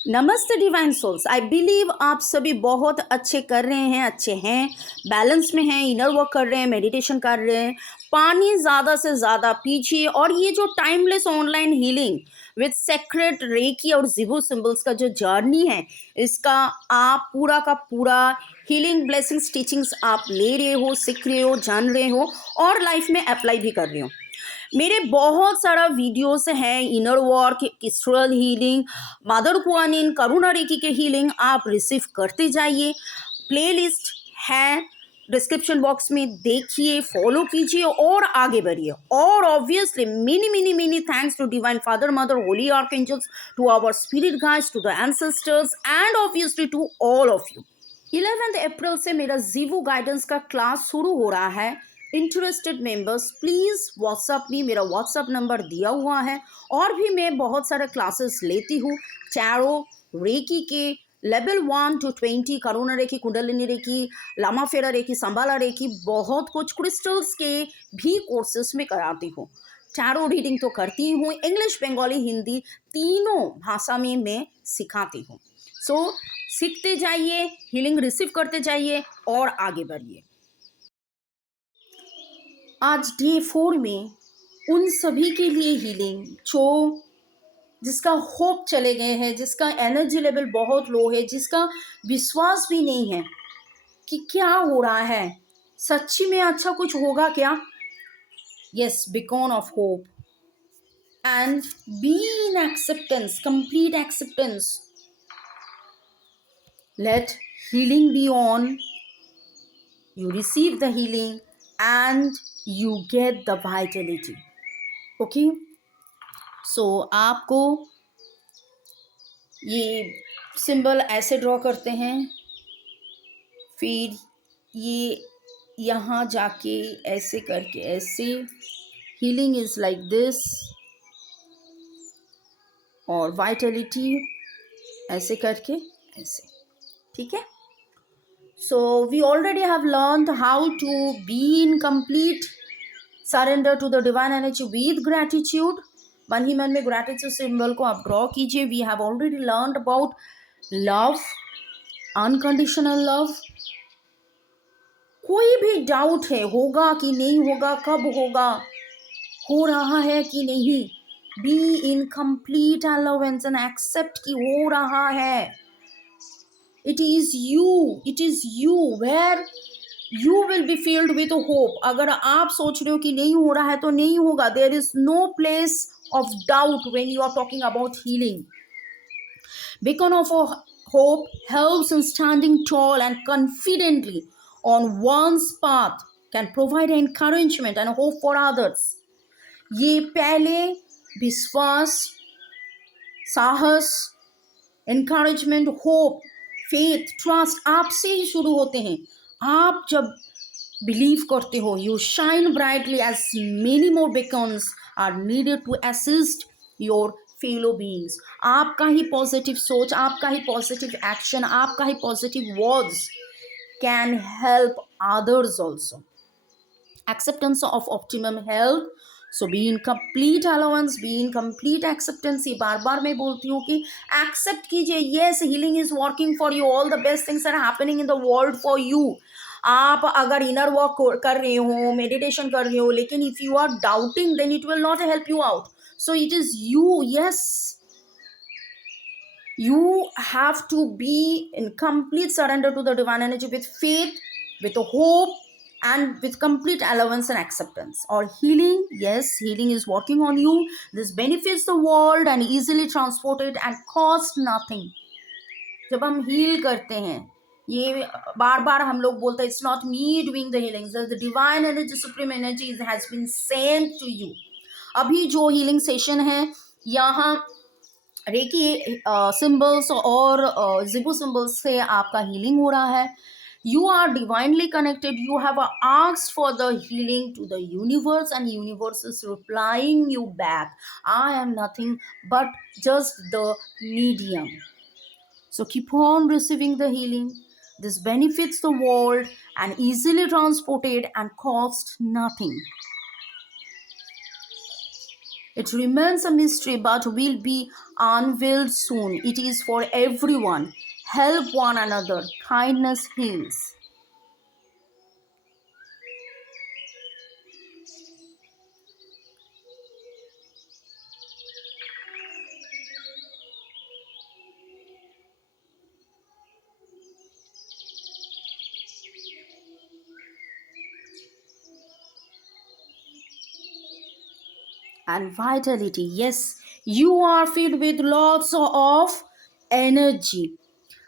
नमस्ते divine souls. I believe आप सभी बहुत अच्छे कर रहे हैं, अच्छे हैं, बैलेंस में हैं, इनर वर्क कर रहे हैं, मेडिटेशन कर रहे हैं। पानी ज़्यादा से ज़्यादा पीजिए और ये जो timeless online healing with secret reiki और जिबो सिंबल्स का जो जर्नी है, इसका आप पूरा का पूरा हीलिंग ब्लेसिंग्स टीचिंग्स आप ले रहे हो, सीख रहे हो, जान रहे हो और लाइफ में अप्लाई भी कर रहे हो। मेरे बहुत सारा वीडियोस हैं, inner work, crystal healing, mother Kuan Yin, Karuna reiki के हीलिंग आप रिसीव करते जाइए। प्लेलिस्ट है डिस्क्रिप्शन बॉक्स में, देखिए, फॉलो कीजिए और आगे बढ़िए। और obviously many many many thanks to divine father, mother, holy archangels, to our spirit guides, to the ancestors and obviously to all of you. 11 अप्रैल से मेरा जीवो गाइडेंस का क्लास शुरू हो रहा है। इंटरेस्टेड मेंबर्स प्लीज़ व्हाट्सअप में, मेरा व्हाट्सअप नंबर दिया हुआ है। और भी मैं बहुत सारे क्लासेस लेती हूँ, टैरो रेकी के level 1 to 20, Karuna reiki, Kundalini reiki, Lama Fera reiki, संबाला recce, बहुत कुछ क्रिस्टल्स के भी कोर्सेस में कराती हूँ। टैरो रीडिंग तो करती हूँ, इंग्लिश, बंगाली, हिंदी तीनों भाषा में मैं सिखाती हूँ। सो सीखते जाइए, हीलिंग रिसीव करते जाइए और आगे बढ़िए। आज डे 4 में उन सभी के लिए हीलिंग जो जिसका होप चले गए हैं, जिसका एनर्जी लेवल बहुत लो है, जिसका विश्वास भी नहीं है कि क्या हो रहा है, सच्ची में अच्छा कुछ होगा क्या। Yes, beacon of hope and be in acceptance, complete acceptance. Let healing be on, you receive the healing and you get the vitality. Okay, so आपको ये सिंबल ऐसे ड्रॉ करते हैं, फिर ये यहाँ जाके ऐसे करके ऐसे, हीलिंग इज लाइक दिस, और वाइटलिटी ऐसे करके ऐसे। ठीक है, so we already have learned how to be in complete surrender to the divine energy with gratitude। मन ही मन में ग्रैटिट्यूड सिंबल को आप ड्रॉ कीजिए। We have already learned about love, unconditional love. कोई भी डाउट है, होगा कि नहीं होगा, कब होगा, हो रहा है कि नहीं, be in complete allowance and accept कि हो रहा है। It is you where you will be filled with hope. अगर आप सोच रहे हो कि नहीं हो रहा है तो नहीं होगा। There is no place of doubt when you are talking about healing. Beacon of hope helps in standing tall and confidently on one's path, can provide encouragement and hope for others। ये पहले विश्वास, साहस, encouragement, hope, faith, trust आपसे ही शुरू होते हैं। आप जब बिलीव करते हो, you shine brightly as many more beacons are needed to assist your fellow beings. आपका ही पॉजिटिव सोच, आपका ही पॉजिटिव एक्शन, आपका ही positive words can help others also. Acceptance of optimum health, so be in complete allowance, be in complete acceptance. ये बार बार मैं बोलती हूँ कि एक्सेप्ट कीजिए। Yes, healing is working for you, all the best things are happening in the world for you. आप अगर इनर वर्क कर रहे हो, मेडिटेशन कर रहे हो, लेकिन if you are doubting then it will not help you out. So it is you, yes, you have to be in complete surrender to the divine energy with faith, with hope, and with complete allowance and acceptance. Or healing, yes, healing is working on you. This benefits the world and easily transported and cost nothing। जब हम heal करते हैं, ये बार बार हम लोग बोलते हैं, it's not me doing the healing, the divine energy, supreme energy has been sent to you. अभी जो हीलिंग सेशन है, यहाँ रेकी सिंबल्स और जिबू सिंबल्स से आपका हीलिंग हो रहा है। You are divinely connected, you have asked for the healing to the universe and universe is replying you back, I am nothing but just the medium. So keep on receiving the healing. This benefits the world and easily transported and cost nothing. It remains a mystery but will be unveiled soon. It is for everyone. Help one another. Kindness heals. And vitality. Yes, you are filled with lots of energy.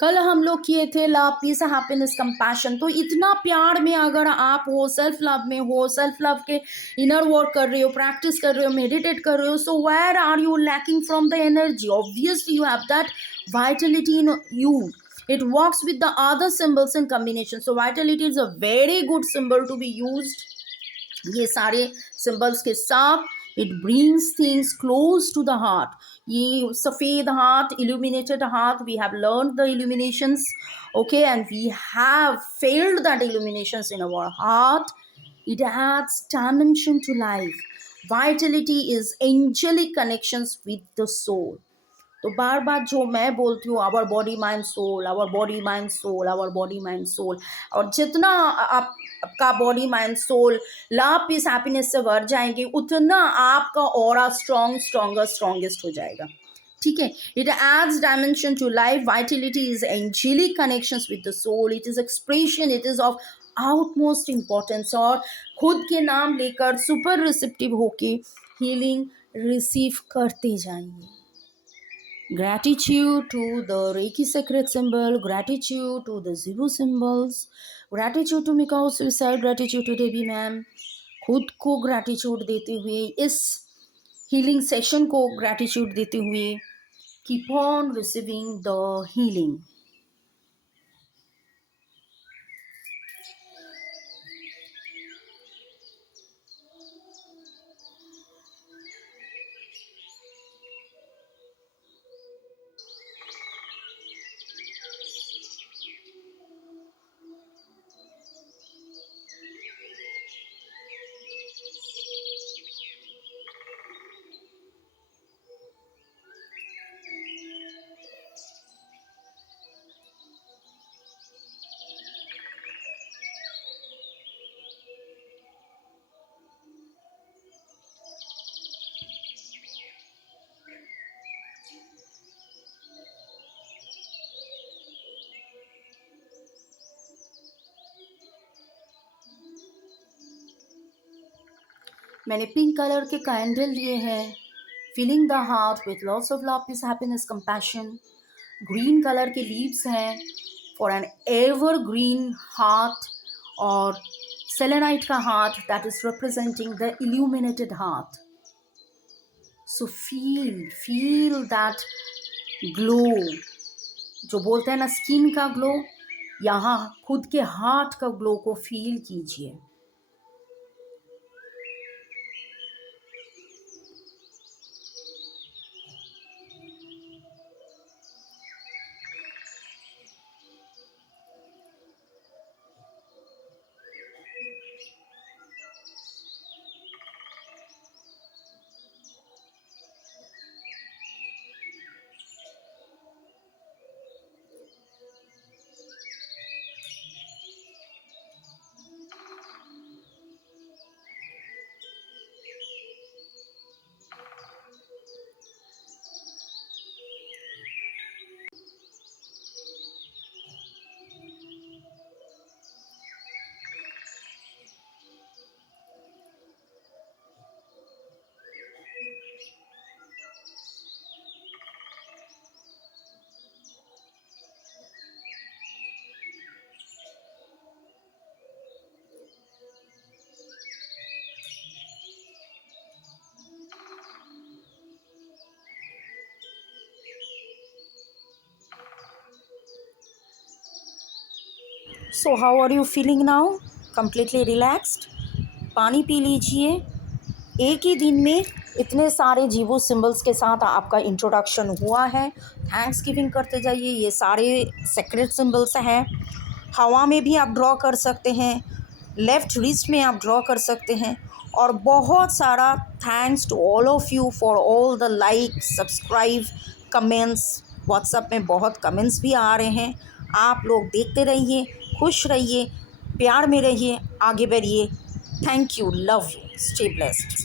कल हम लोग किए थे love peace happiness compassion. तो इतना प्यार में अगर आप हो, सेल्फ लव में हो, सेल्फ लव के इनर वर्क कर रहे हो, प्रैक्टिस कर रहे हो, मेडिटेट कर रहे हो, so where are you lacking from the energy? Obviously you have that vitality in you. It works with the other symbols in combination. So vitality is a very good symbol to be used ये सारे symbols के साथ. It brings things close to the heart. ये सफ़ेद heart, illuminated heart, we have learned the illuminations, okay, and we have felt that illuminations in our heart. It adds dimension to life. Vitality is angelic connections with the soul. तो बार बार जो मैं बोलती हूँ, our body mind soul, our body mind soul, our body mind soul, और जितना आपका body mind soul love peace happiness से भर जाएंगे, उतना आपका ऑरा स्ट्रॉन्गेस्ट हो जाएगा. ठीक है. It adds dimension to life. Vitality is angelic connections with the soul. It is expression, it is of outmost importance. और खुद के नाम लेकर सुपर रिसेप्टिव होके हीलिंग रिसीव करते जाइए. Gratitude to the Reiki sacred symbol, gratitude to the Zivu symbols, gratitude to Mikao Suicide, gratitude to Devi ma'am. खुद को ग्रैटिट्यूड देते हुए, इस हीलिंग सेशन को ग्रैटिट्यूड देते हुए, keep on receiving the healing. मैंने पिंक कलर के कैंडल लिए हैं. Filling the heart with lots of love, peace, happiness, compassion. Green colour के लीव्स हैं for an evergreen heart, और सेलेनाइट का heart that is representing the illuminated heart. So feel that glow. जो बोलते हैं ना स्किन का glow, यहाँ खुद के हार्ट का ग्लो को फील कीजिए. So how are you feeling now? Completely relaxed. पानी पी लीजिए. एक ही दिन में इतने सारे जीवो सिंबल्स के साथ आपका इंट्रोडक्शन हुआ है. थैंक्स गिविंग करते जाइए. ये सारे सेक्रेट सिंबल्स हैं. हवा में भी आप ड्रॉ कर सकते हैं, लेफ़्ट रिस्ट में आप ड्रॉ कर सकते हैं, और बहुत सारा thanks to all of you for all the like, subscribe, comments. WhatsApp में बहुत कमेंट्स भी आ रहे हैं। आप लोग देखते रहिए, खुश रहिए, प्यार में रहिए, आगे बढ़िए। Thank you, love you, stay blessed.